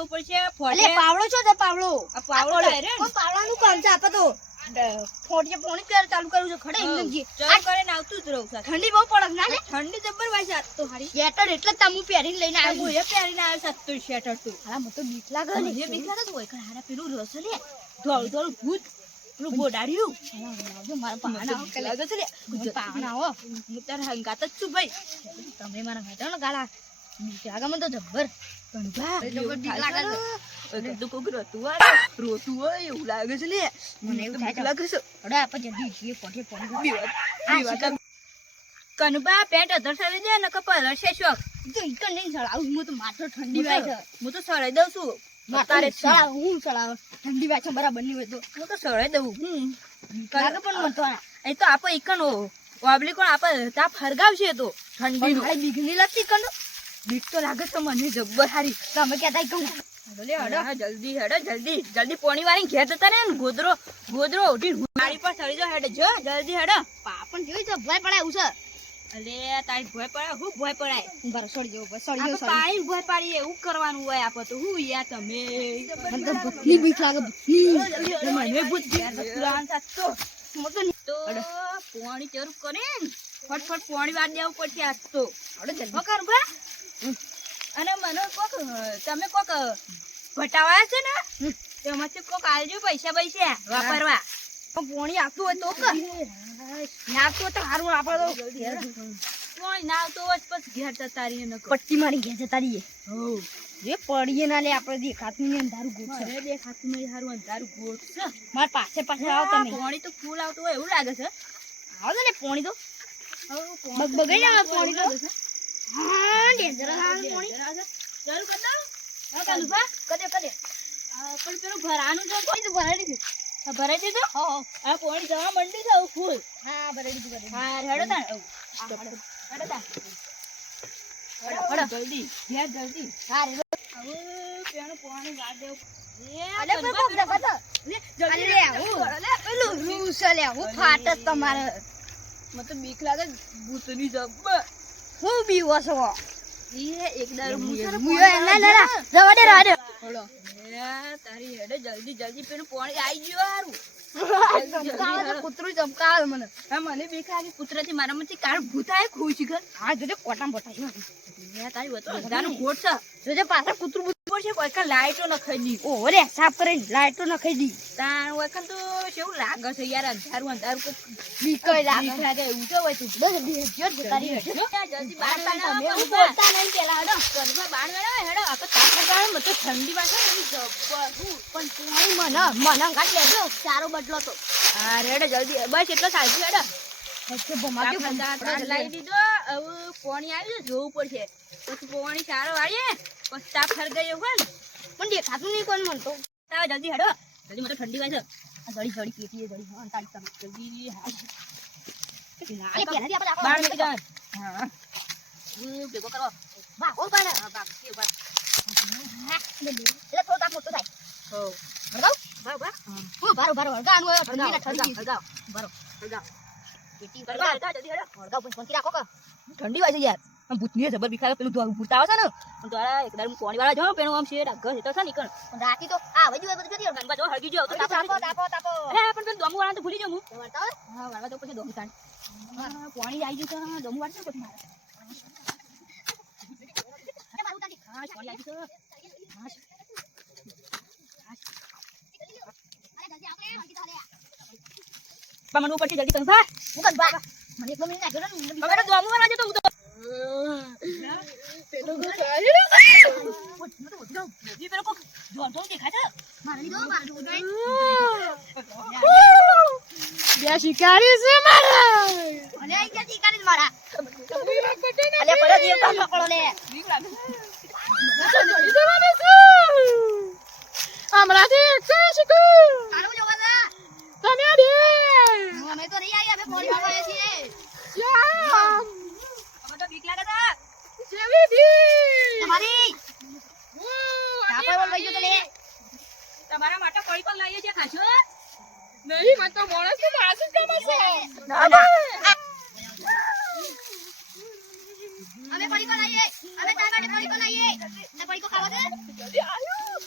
જવું પડશે ફોટે અલે પાવડો છો તે પાવડો આ પાવડો રે કો પાવડાનું કામ છે આપે તો ફોટે પાણી પીર ચાલુ કરું છે ખડે ઇંગજી ચાલ કરીને આવતું જ રહું છું ઠંડી બહુ પડક ના ને ઠંડી જબર વાય છે તો હારી સ્વેટર એટલે તમુ પહેરીને લઈને આવ્યો હું એ પહેરીને આવ્યો છે તો શેટર તું હા મને તો બીક લાગે ને એ બીકારે તો હોય કે હારા પેલું રસ લે ધોળ ધોળ ભૂત પેલું બોડાડ્યું મારા પાણા લાગે છે લે પાણા આવો હું તાર હંગાત જ છું ભાઈ તમે મારા મેટા ને ગાળા બીક લાગે મને તો જબ્બર કણભા જબર બીક લાગે છે તો કોક રોતું હોય એવું લાગે છે લે મને એવું થાય લાગે છે અરે આપણે જલ્દી જઈએ ફોટે પાણી કનબા પેન્ટ અધર સાવી દે ને કપલ હશે શોક તો ઈકન નહીં સળાવું હું તો માથો ઠંડી વાય છે હું તો સળાઈ દઉં છું તારે સળાવ હું સળાવ ઠંડી વાય છે બરાબર નહીં હોય તો હું તો સળાઈ દઉં લાગે પણ મને તો એ તો આપણે ઈકન વાબલી કોણ આપણે તાપ હરગાવશે તો ઠંડી મારે બીક નહીં લાગતી કનો બીક તો લાગે છે મને જબ્બર હારી તમે કહેતા કહું જલ્દી જલ્દી પોણી વાળી ઘેર જતા ને ગોદરો ઉઠી ગાડી પર ચડી જાવ હેડ જો જલ્દી હેડ પાપણ જોઈ છે ભય પડાય ઉસે અલે તારી ભય પડાય હું ભય પડાય હું બાર સડી જાવ આપણે પાણી ભય પાડી એવું કરવાનું હોય આપો તો હું યાર તમે મને તો ભૂખની બીક લાગે ભૂખની મને ભૂત ભગવાન સાચો તો પોણી ચરૂ કરે ફટફટ પોણી વાર દેવું પડશે આજ તો વકર બા અને મને કોક તમે કોક ભટાવાયા છે ને તેમાંથી કોક આલજો પૈસા વાપરવા પોણી આપતું હોય તો નાખતું હોય તો સારું આપે તો કોઈ ના આવતો હોય પછી ઘેર જતા રહીએ ન પટ્ટી મારી ઘેર જતા રહીએ જે પડીએ ના લે આપણે દેખાતું નહીં અંધારું ગોટ છે અરે દેખાતું નહીં સારું અંધારું ગોટ છે મારા પાસે આવો તમે પોણી તો ફૂલ આવતું હોય એવું લાગે છે આવો ને પોણી તો બગબગાઈ આવે પોણી તો હા ડેન્જર આવે પોણી ચાલુ કર દો હા કાલુભા કદે પણ પેલું ભરાનું છે પોણી તો ભરાઈ દીધું ભરાઈ દીધું આ પોણી જવા મંડી છે ફૂલ હા ભરાઈ દીધું હા હેડો તા હેડો તા જલ્દી ઘેર જલ્દી હા રે હવે પેલું પોણી વાળ દેવ અલે કોઈ કોક દેખાતો અલે હું પેલું રૂસ લે હું ફાટ તમારે મને તો બીક લાગે ભૂતની જબ્બ હું બીવો છો એ એક દારૂ મુયો ના જવા દે રાડે બોલો તારી હેડે જલ્દી પેલું પોણી આવી ગયું હારું કૂતરું ચમકાવે મને હા મને બીક લાગે કૂતરાથી મારામાંથી કાર ભૂતાય ખુશ ગર હા જોજે કોટામ બટાઈ તારી બધાનું ખોટ છે જોજે પાછળ કૂતરું બૂતરું છે કોઈ કા લાઈટો ન ખાઈ દી ઓ રે સાફ કરીને લાઈટો ન ખાઈ દી તાર વખત તો કેવું લાગે છે યાર અંધારું કો બીકય લાગે એવું તો હોય તું બસ બેજો તારી હેડે જલ્દી બાર તમે હું બોલતા નહીં પેલા હેડો કનવા બાર વેળા હેડો આ તો તાપ લગાડે મને તો ઠંડી વાગે ને જબ્બર પણ તું મને કાઢ લેજો સારો બદલો તો હા રેડે જલ્દી બસ એટલો સાચું હેડો એટલે ભમાકે લાવી દીધો હવે પાણી આવ્યું જોવું પડશે પછી પાણી સારો વાળીએ પછી તાપ ફરગાયો હોય ને પણ દેખાતું નહીં કોણ મન તો તાવ જલ્દી હેડો જલ્દી મને ઠંડી વાગે આ જડી પેટી જડી હા તાળી તમે જલ્દી અરે પેલાથી આપણે બાર મૂકી દે હા ભેગો કરો બા ઓ પાડે હા બાપ કે બાપ એટલે થોડો તાપ મોટો થાય હો હરગાવ બા હું બારો હરગાવાનું હોય ઠંડી ના ઠંડી હરગાવ બારો હરગાવ પેટી હરગાવ જલ્દી હેડો હરગાવ પણ રાખો કા ઠંડી વાગે યાર આમ ભૂતની જબર બીખાય પેલું ધોવા ભૂતા આવે છે ને પણ તારા એકદાર પાણી વાળા જો પેલું આમ છે ઘર હેઠળ છે નીકળ પણ રાતી તો આ વજુ બધું જતી ગંગા જો હળગી જો તો તાપો તાપો તાપો અરે પણ પેલું દોમુ વાળા તો ભૂલી જાઉં હું વળતા હોય હા વાળવા તો પછી દોમુ તાણ પાણી આવી ગયું તો દોમુ વાળશે પછી મારે મારું તાકી હા પાણી આવી ગયું હા અરે જલ્દી આપણે હળગી થાલે પણ મને ઉપરથી જલ્દી કંસા હું કદ બા મને એક મિનિટ નાખ્યો ને હવે દોમુ વાળા તો હું તો પેલો ખાઈ જી પેલો કો જોતો દેખાય છે મારે લીધો મારે ઉડાઈ બે શિકારી છે મારા અને આ કે શિકારી મારા અલે પર દીવ કામ પકડો લે બીક લાગે જલ્દી જવાને છે હમણાંથી છે શિકુ તારું જોવા દે તમે દે અમે તો નહીં આયા અમે પોણી વાળવા છીએ શ્યામ અમે તો બીક લાગે છે જેવી દી તમારી તાપર બોલ લઈ જો તો લે તમારા માટે પડી પણ લાવીએ છે ખાશો નહીં મત તો માણસ તો આસી જ ગમે છે ના ના અમે પડી કો લાવીએ અમે તાર માટે પડી કો લાવીએ તે પડી કો ખાવા દે જલ્દી આયો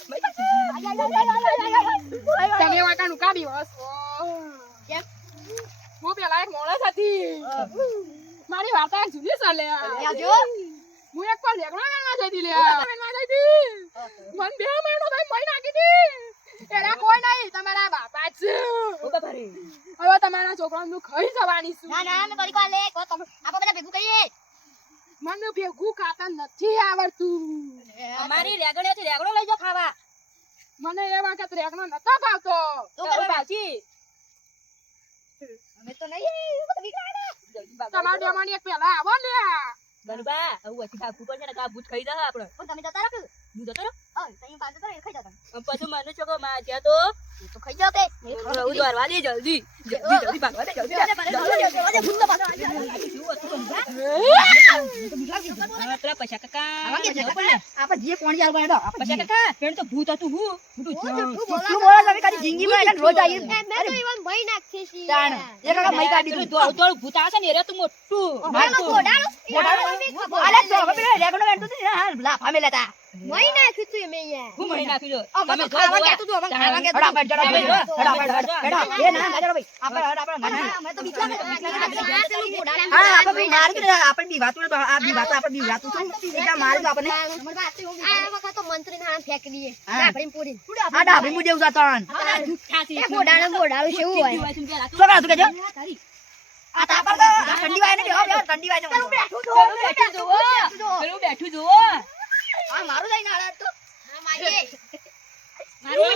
તમે વાંકાનું કાઢી બસ કેમ? હું પેલા એક મોણસ હતી મારી વાર્તા એક જૂની છે લે આવજો. હું એક પર રેગણો વેણવા જઈ હતી લે વેણવા જઈ હતી મન 2 મહિનો થઈ મહી નાખી હતી એના કોઈ નહીં તમારા બાપા જ ઓ બાપા રે હવે તમારા છોકરાનું ખાઈ જવાની છું ના ના મેં કરી કોલે આપણે બધા ભેગું કરીએ. મને ભેગું ખાતા નથી આવડતું અમારી રેગણીઓથી રેગણો લઈ જાઓ ખાવા મને એ વખત રેગણો નતો ભાવતો તો કરવા ભાજી અમે તો નહીં તો બીગાડા. તમારા ડેમાની એક પેલા આવો લે ગણબા આવું વચ્ચે ખાવું પડશે ને કા ભૂત ખાઈ જાય આપણે પણ તમે જતા રહો. હું જતો રહો તઈ પાછો તો ખાઈ જતા. પછી મને છોકો માં ત્યાં તો તો ખાઈ જાઓ કે હું દોરવા દે જલ્દી જલ્દી ભાગવા દે જલ્દી ભૂત તો પાછો પેલા પૈસા કાકા આપણે જે પોણી ચાલ ગયો પૈસા કાકા પેણ તો ભૂત હતું હું તું બોલા તમે કાજી જિંદગીમાં એક રોજ આવી મેં તો ઈવન મહી નાખી છે તાણ એ કાકા મઈ કાઢી તું દોડ દોડ ભૂત આવશે ને રે તું મોટું મારો ગોડાળો અલે તો હવે રેગણો વેંટુ છે હા લાફા મેલેતા મહી નાખી તું મે યાર હું મઈ નાખી દો તમે ખાવા કે તું અમે ખાવા કે એ ના ગાજરો ભાઈ આપણે મેં તો બીજા હા આપણે માર કે આપણે બી વાતો આ બી વાતો આપણે બી વાતો એટલે માર તો આપણે આ વખત તો મંત્રી ના ફેંક દીએ ડાબડી પૂરી આ ડાબડી મુજે ઉજાતન એ ગોડાળો કેવું હોય છોકરા તું કેજો આ તાપર તો ઠંડી વાય ને બેહો ઠંડી વાય ને પેલું બેઠું જુઓ આ મારું લઈને આડા તો હા મારી મારું